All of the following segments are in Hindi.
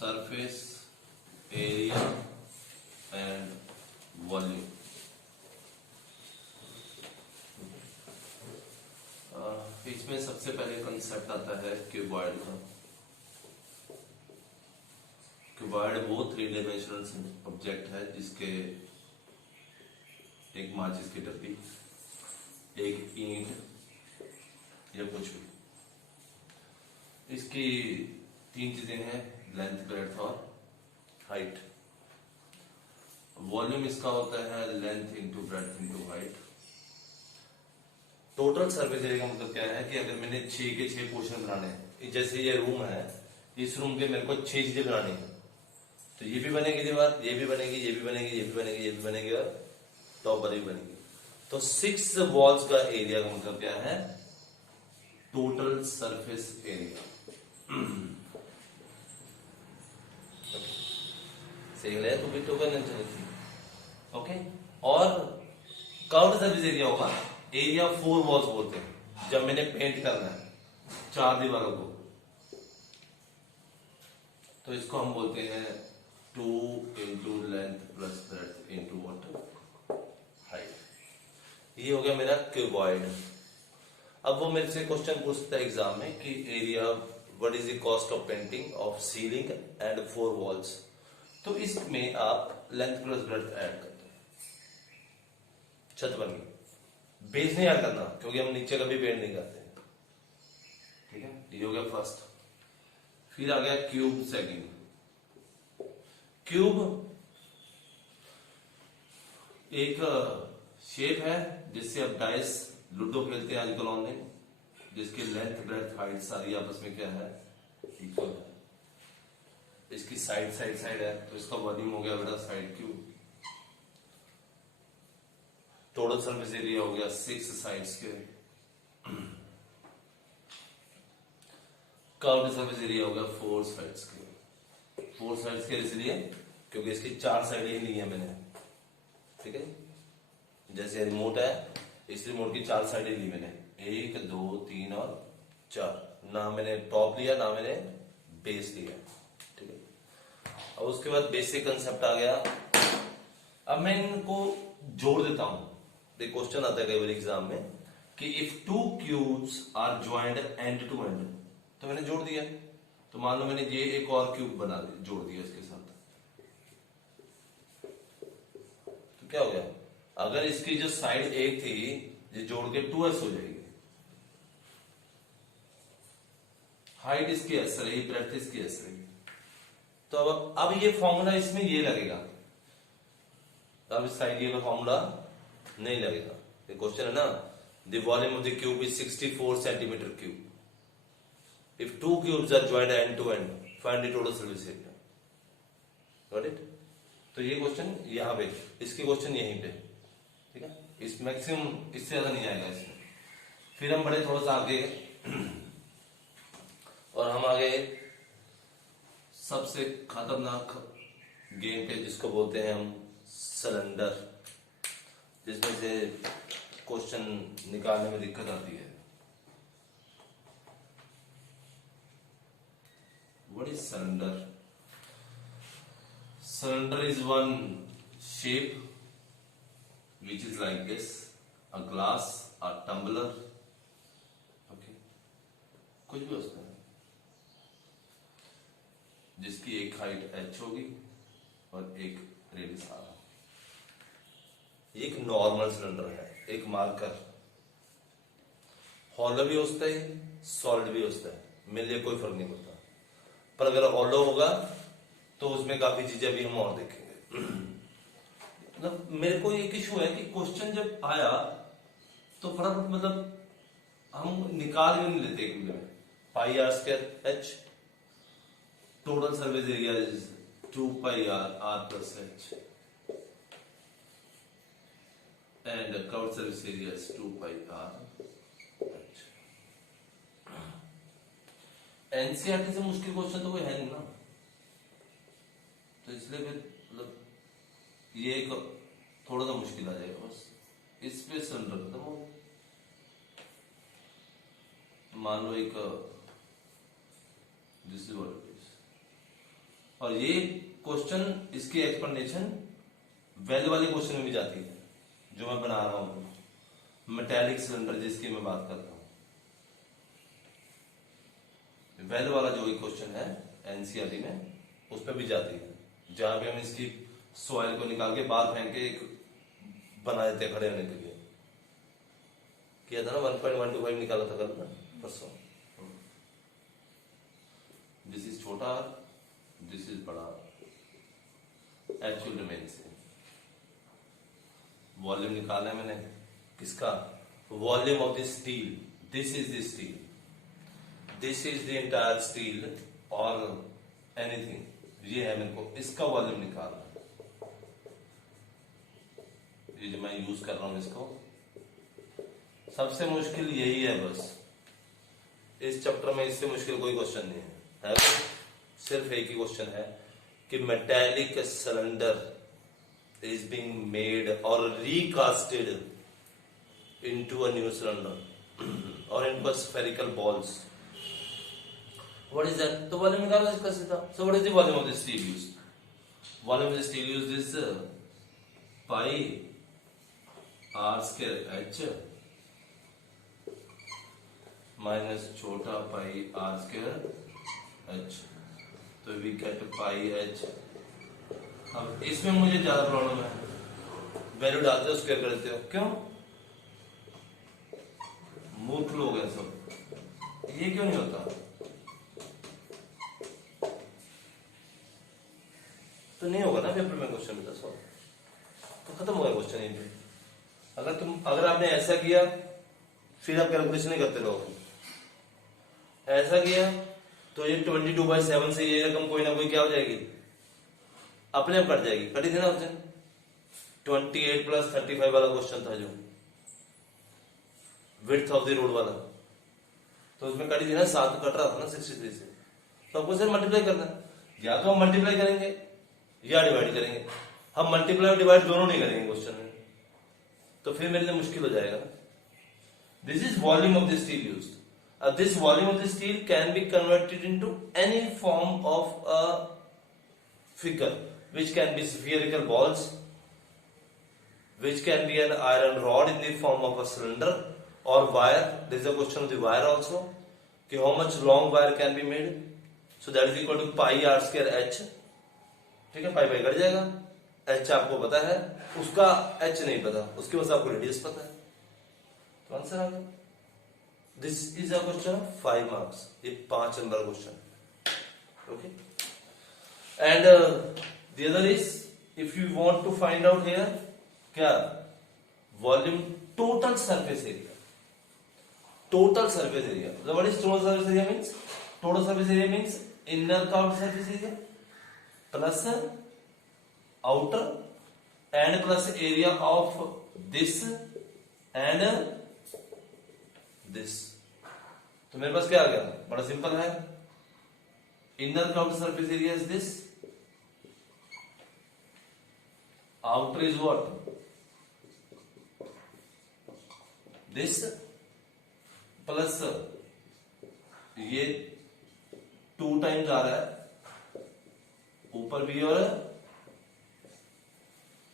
Surface area and volume. इसमें सबसे पहले कंसेप्ट आता है क्यूबॉइड का। क्यूबॉइड वो 3 डायमेंशनल ऑब्जेक्ट है जिसके एक माचिस की डब्बी, एक ईंट या कुछ भी, इसकी 3 चीजें हैं, लेंथ, ब्रेड्थ और हाइट। वॉल्यूम इसका होता है length into breadth into height. Total surface area का मतलब क्या है कि अगर मैंने 6 के 6 पोर्शन बनाने हैं, जैसे ये रूम है, इस रूम के मेरे को 6 चीजें बनानी है, तो ये भी बनेगी दीवार, ये भी बनेगी, ये भी बनेगी, ये भी बनेगी, ये भी बनेगी और टॉप पर भी बनेगी। तो 6 वॉल्स का एरिया का मतलब क्या है? Total surface area. सही है तो भी टोटल ओके। और कर्व्ड सरफेस एरिया होगा, एरिया 4 वॉल्स बोलते हैं जब मैंने पेंट करना है 4 दीवारों को, तो इसको हम बोलते हैं 2 into length plus breadth into what, height. ये हो गया मेरा क्यूबॉइड। अब वो मेरे से क्वेश्चन पूछता है एग्जाम में कि area what is the cost of painting of ceiling and 4 walls. तो इसमें आप लेंथ प्लस ब्रेड्थ ऐड करते हैं, छत बन गई। बेस नहीं ऐड करना क्योंकि हम नीचे कभी पेंट नहीं करते, ठीक है। ये हो गया फर्स्ट। फिर आ गया क्यूब सेकंड। क्यूब एक शेप है जिससे अब डाइस लूडो खेलते हैं आजकल ऑनलाइन, जिसकी लेंथ ब्रेड्थ हाइट सारी आपस में क्या है, इक्वल है। इसकी साइड साइड साइड है, तो इसका वॉल्यूम हो गया बेटा side cube. Total surface area हो गया 6 साइड्स के। कर्व्ड सरफेस एरिया हो गया 4 साइड्स के। 4 साइड्स के इसलिए क्योंकि इसकी 4 साइडें ली है मैंने, ठीक है। जैसे रिमोट है, इस रिमोट की 4 साइडें ली मैंने, 1 2 3 और 4। ना मैंने टॉप लिया ना मैंने बेस लिया, ठीक है। अब उसके बाद बेसिक कंसेप्ट आ गया। अब मैं इनको जोड़ देता हूं। एक क्वेश्चन आता है कई बार एग्जाम में कि if 2 cubes are joint end to end, तो मैंने जोड़ दिया। तो मान लो मैंने ये एक और क्यूब बना दिया, जोड़ दिया इसके साथ, तो क्या हो गया? अगर इसकी जो साइड 1 थी, ये जोड़ के 2s हो जाएगी। हाइट इसकी s रही, ब्रेड्थ इसकी s रही। तो अब ये फॉर्मूला इसमें ये लगेगा, अब इस साइड ये फॉर्मूला नहीं लगेगा। ये क्वेश्चन है ना, the volume of the cube is 64 centimetre cube. If 2 cubes are joint end to end, find the total surface area. Got it? तो ये क्वेश्चन यहां पे, इसके क्वेश्चन यहीं पे, ठीक है। इस मैक्सिमम इससे ज्यादा नहीं आएगा इसमें। फिर हम बढ़े थोड़ा सा आगे और हम आगे सबसे खतरनाक गेम पे, जिसको बोलते हैं हम सिलेंडर, जिसमें से क्वेश्चन निकालने में दिक्कत आती है। What is cylinder? Cylinder is one shape which is like this, a glass, a tumbler, okay, कुछ भी हो सकता है, जिसकी एक हाइट h होगी और एक रेडियस r। एक नॉर्मल सिलेंडर है, एक मार्कर। हॉलो भी हो सकता है, सॉलिड भी हो सकता है, मेरे लिए कोई फर्क नहीं पड़ता। पर अगर हॉलो होगा तो उसमें काफी चीजें भी हम और देखेंगे। मतलब मेरे को एक इशू है कि क्वेश्चन जब आया तो फटाफट मतलब हम निकाल भी नहीं लेते एक मिनट में। Pi R square H, total surface area is 2 pi R R plus H, and curved surface area is 2 pi R H. NCERT से मुश्किल क्वेश्चन तो कोई है नहीं ना, तो इसलिए फिर मतलब ये एक थोड़ा सा मुश्किल आ जाएगा बस। इस पे सिलेंडर खत्म हो। मान लो एक this is what it is, और ये क्वेश्चन, इसकी एक्सप्लेनेशन वैल्यू वाले क्वेश्चन में भी जाती है जो मैं बना रहा हूं, मेटालिक सिलेंडर जिसकी मैं बात करता हूं। वैल्यू वाला जो क्वेश्चन है एनसीईआरटी में उस पर भी जाती है, जहां पे हम इसकी सॉइल को निकाल के बाहर फेंक के एक बना देते खड़े होने के लिए। किया था ना 1.125 निकाला था कल ना परसों। दिस इज छोटा, दिस इज बड़ा, एक्चुअल रिमेन से वॉल्यूम निकाला है मैंने किसका, volume of the steel. This is the steel, this is the entire steel और एनीथिंग, ये है मेरे को इसका वॉल्यूम निकालना। ये जो मैं यूज कर रहा हूं इसको, सबसे मुश्किल यही है बस इस चैप्टर में, इससे मुश्किल कोई क्वेश्चन नहीं है सिर्फ एक ही क्वेश्चन है कि metallic cylinder is being made or recasted into a new cylinder or into spherical balls. What is that? तो वॉल्यूम निकालो इसका सीधा। So what is the volume of the steel used? Volume of the steel used is pi r square h minus छोटा pi r square h, तो we get pi h। अब इसमें मुझे ज्यादा प्रॉब्लम है, वैल्यू डालते हो स्क्वायर कर देते हो, क्यों? मूर्ख लोग हैं सब, ये क्यों नहीं होता? तो नहीं होगा ना पेपर में क्वेश्चन में 10 तो खत्म हो गया क्वेश्चन यहीं पे। अगर आपने ऐसा किया फिर आप कैलकुलेशन नहीं करते रहोगे, ऐसा किया तो ये 22/7 से ये रकम कोई ना कोई क्या हो जाएगी, अपने आप कट जाएगी। कटी थी ना ऑप्शन 28 + 35 वाला क्वेश्चन था जो विड्थ ऑफ द रोड वाला, तो उसमें कटी थी ना 7 कट रहा था ना 63 से, तो आपको सिर्फ मल्टीप्लाई करना है। या तो हम मल्टीप्लाई करेंगे या डिवाइड करेंगे, हम मल्टीप्लाई और डिवाइड दोनों नहीं करेंगे क्वेश्चन में, तो फिर मेरे लिए मुश्किल हो जाएगा। This is volume of the steel used. This volume of the steel can be converted into any form of a figure, which can be spherical balls, which can be an iron rod in the form of a cylinder or wire. There is a question of the wire also, कि how much long wire can be made, so that is equal to pi r square h। ठीक है, पाई पाई कट जाएगा, h आपको पता है, उसका h नहीं पता, उसके बस आपको रेडियस पता है, तो आंसर आ गया। This is a question of 5 marks, ये 5 number question. Okay, and the other is if you want to find out here क्या volume total surface area, total surface area। so what is total surface area means? Total surface area means inner curved surface area plus outer and plus area of this and this। तो मेरे पास क्या आ गया, बड़ा सिंपल है, inner curved surface area is this, outer is what, this plus ये 2 times आ रहा है ऊपर भी और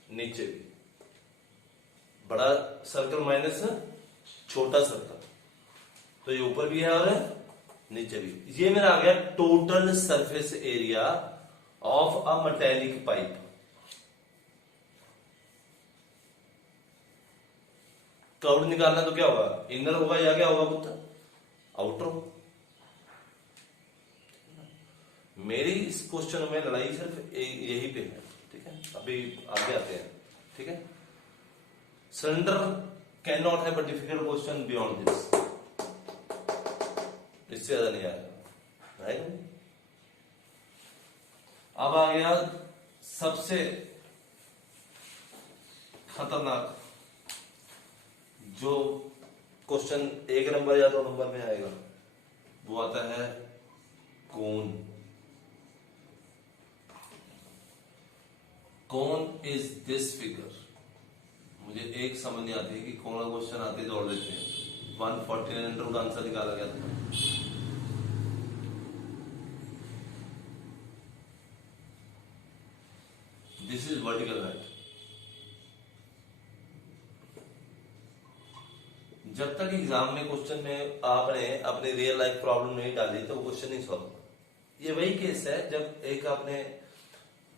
नीचे भी, बड़ा सर्कल माइनस छोटा सर्कल, तो ये ऊपर भी है और नीचे भी। ये मेरा आ गया total surface area of a metallic pipe. Curve निकालना तो क्या होगा, इनर होगा या क्या होगा पुत्र, आउटर होगा। मेरी इस क्वेश्चन में लड़ाई सिर्फ यही पे है, ठीक है। अभी आगे आते हैं, ठीक है। Cylinder can not have a difficult question beyond this, इससे ज्यादा नहीं आएगा, राइट। अब आ गया सबसे खतरनाक जो क्वेश्चन 1 नंबर या 2 नंबर में आएगा, वो आता है cone. Cone is this figure. मुझे एक समझ नहीं आती कि कौन सा क्वेश्चन आते दौड़ देते हैं। 149 का आंसर निकाला गया था। Vertical height. जब तक एग्जाम में क्वेश्चन में आपने अपनी रियल लाइफ प्रॉब्लम नहीं डाली तो क्वेश्चन नहीं सॉल्व होगा। ये वही केस है जब एक आपने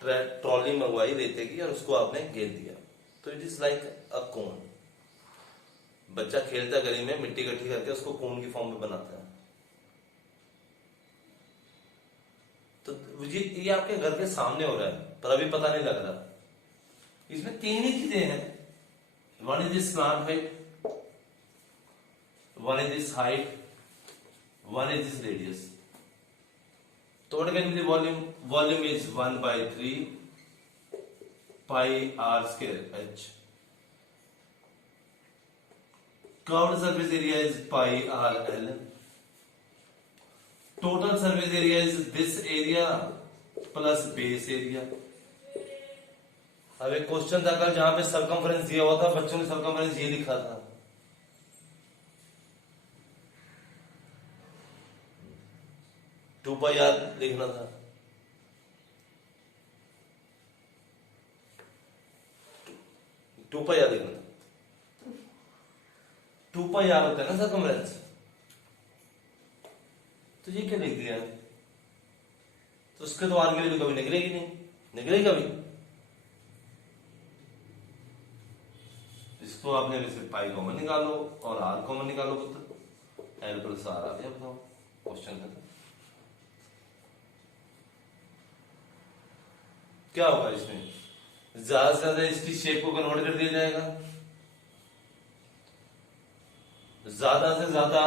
ट्रॉली मंगवाई रेते की और उसको आपने घेर दिया, तो इट इज लाइक अ कोन। बच्चा खेलता गली में मिट्टी इकट्ठी करके उसको कोन की फॉर्म में बनाता है। तो ये आपके घर के सामने हो रहा है पर अभी पता नहीं लग रहा। इसमें तीन ही चीजें हैं, one is this slant height, one is this height, one is this radius. So what can be the volume? Volume is 1 by 3 pi r square h. Curved surface area is pi r l. Total surface area is this area plus base area. अब एक क्वेश्चन था कल जहां पे सर्कमफ्रेंस दिया हुआ था, बच्चों ने सर्कमफ्रेंस ये लिखा था। 2 पाई आर लिखना था। टू पाई आर लिखना था। 2 पाई आर होता है ना सर्कमफ्रेंस, तो ये क्या लिख दिया? तो उसके तो आर की वैल्यू कभी निकलेगी नहीं, निकलेगी कभी? इसको आपने वैसे पाई कॉमन निकालो और आर कॉमन निकालो, पुत्र एल प्लस आर आ गया। बताओ क्वेश्चन खत्म। क्या होगा इसमें? ज्यादा से ज्यादा इसकी शेप को कन्वर्ट कर दिया जाएगा, ज्यादा से ज्यादा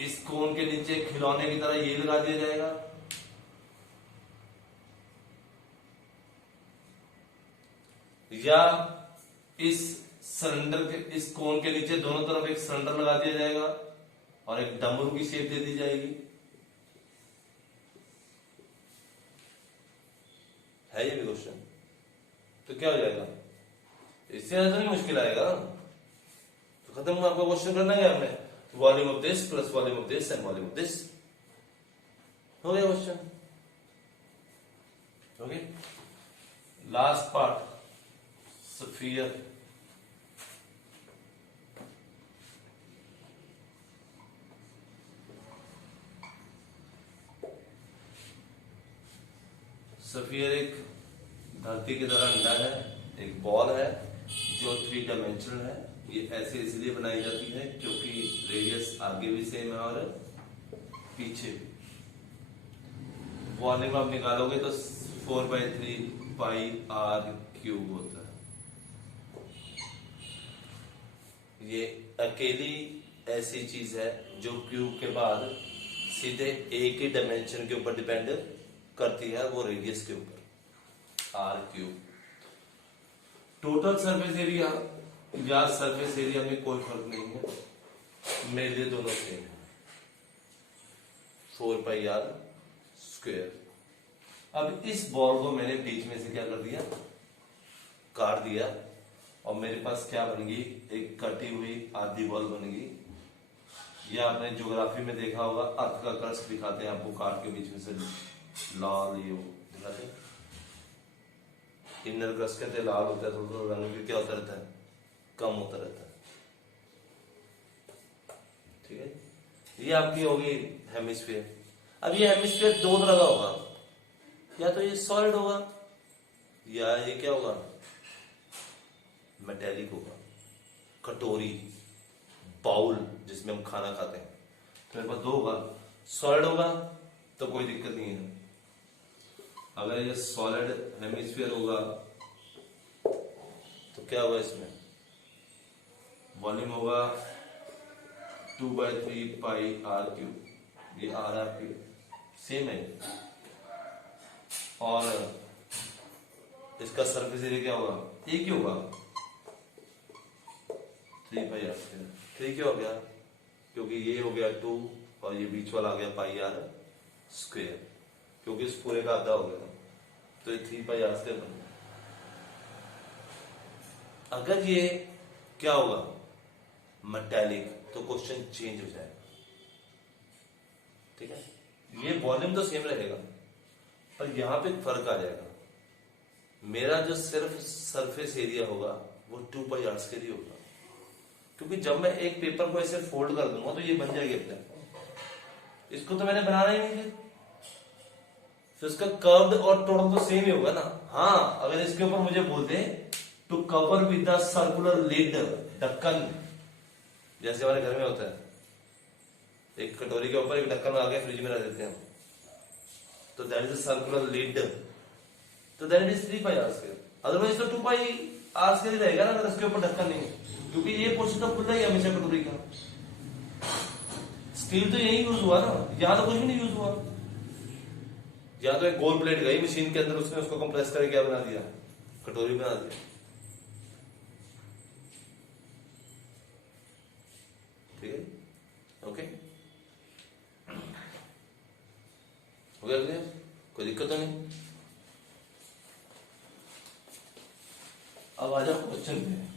इस कोन के नीचे खिलौने की तरह ये लगा दिया जाएगा, या इस सिलेंडर के इस कोन के नीचे दोनों तरफ एक सिलेंडर लगा दिया जाएगा और एक डमरू की शेप दे दी जाएगी। है ये भी क्वेश्चन? तो क्या हो जाएगा? इससे ज्यादा नहीं मुश्किल आएगा। तो खत्म हुआ, आपका क्वेश्चन करना है हमने volume of this plus volume of this and volume of this. हो गया question. Okay, last part sphere. Sphere एक धरती की तरह अंडा है, एक बॉल है जो 3 डायमेंशनल है। ये ऐसे इसलिए बनाई जाती है क्योंकि रेडियस आगे भी सेम है और पीछे भी। वॉल्यूम आप निकालोगे तो 4/3 पाई आर क्यूब होता है। ये अकेली ऐसी चीज है जो क्यूब के बाद सीधे एक ही डायमेंशन के ऊपर डिपेंड करती है, वो रेडियस के ऊपर, R cube. Total surface area या सरफेस एरिया में कोई फर्क नहीं है, मेरे लिए दोनों सेम है, 4 पाई आर स्क्वायर। अब इस बॉल को मैंने बीच में से क्या कर दिया? काट दिया, और मेरे पास क्या बन गई? एक कटी हुई आधी बॉल बन गई। या आपने ज्योग्राफी में देखा होगा, अर्थ का क्रस्ट दिखाते हैं आपको काट के बीच में से लाल ये दिखाते हैं। इनर क्रस्ट कहते हैं, लाल होता है, थोड़ा थोड़ा रंग भी क्या होता रहता है? कम होता रहता है। ठीक है, ये आपकी होगी हेमिस्फीयर। अब ये हेमिस्फीयर दो तरह का होगा, या तो ये सॉलिड होगा या ये क्या होगा? मेटेलिक होगा। कटोरी, बाउल जिसमें हम खाना खाते हैं, तो मेरे पास दो होगा। सॉलिड होगा तो कोई दिक्कत नहीं है। अगर ये सॉलिड हेमिस्फीयर होगा तो क्या होगा? इसमें वॉल्यूम होगा 2/3 पाई आर क्यूब। ये आर आर क्यूब सेम है। और इसका सरफेस एरिया क्या होगा? एक ही होगा, 3 पाई आर स्क्वायर। 3 क्यों हो गया? क्योंकि ये हो गया 2 और ये बीच वाला आ गया पाई आर स्क्वायर, क्योंकि इस पूरे का आधा हो गया, तो ये 3 पाई आर स्क्वायर बन गया। अगर ये क्या होगा? मेटालिक, तो क्वेश्चन चेंज हो जाएगा। ठीक है, ये वॉल्यूम तो सेम रहेगा पर यहां पे फर्क आ जाएगा। मेरा जो सिर्फ सरफेस एरिया होगा वो 2 पाई आर स्क्वायर ही होगा, क्योंकि जब मैं एक पेपर को ऐसे फोल्ड कर दूंगा तो ये बन जाएगी अपने आप। इसको तो मैंने बनाना ही नहीं है, तो इसका कर्व और टोटल तो सेम ही होगा ना। हाँ, अगर इसके ऊपर मुझे बोल दे to cover with the circular lid, ढक्कन, जैसे हमारे घर में होता है, एक कटोरी के ऊपर एक ढक्कन आगे फ्रिज में रख देते हैं, तो दैट इज सर्कुलर लिड, तो that is 3 pi R square. Otherwise तो 2 पाई आर स्क्वायर ही रहेगा ना, अगर इसके ऊपर ढक्कन नहीं है, क्योंकि ये पोर्शन तो खुला ही है हमेशा कटोरी का। स्टील तो यही यूज हुआ ना, यहां तो कुछ भी नहीं यूज हुआ। या तो एक गोल प्लेट गई मशीन के अंदर, उसने उसको कंप्रेस करके क्या बना दिया, कटोरी बना दिया। ठीक है, ओके, हो गया क्लियर? कोई दिक्कत तो नहीं? अब आ जाओ क्वेश्चन पे।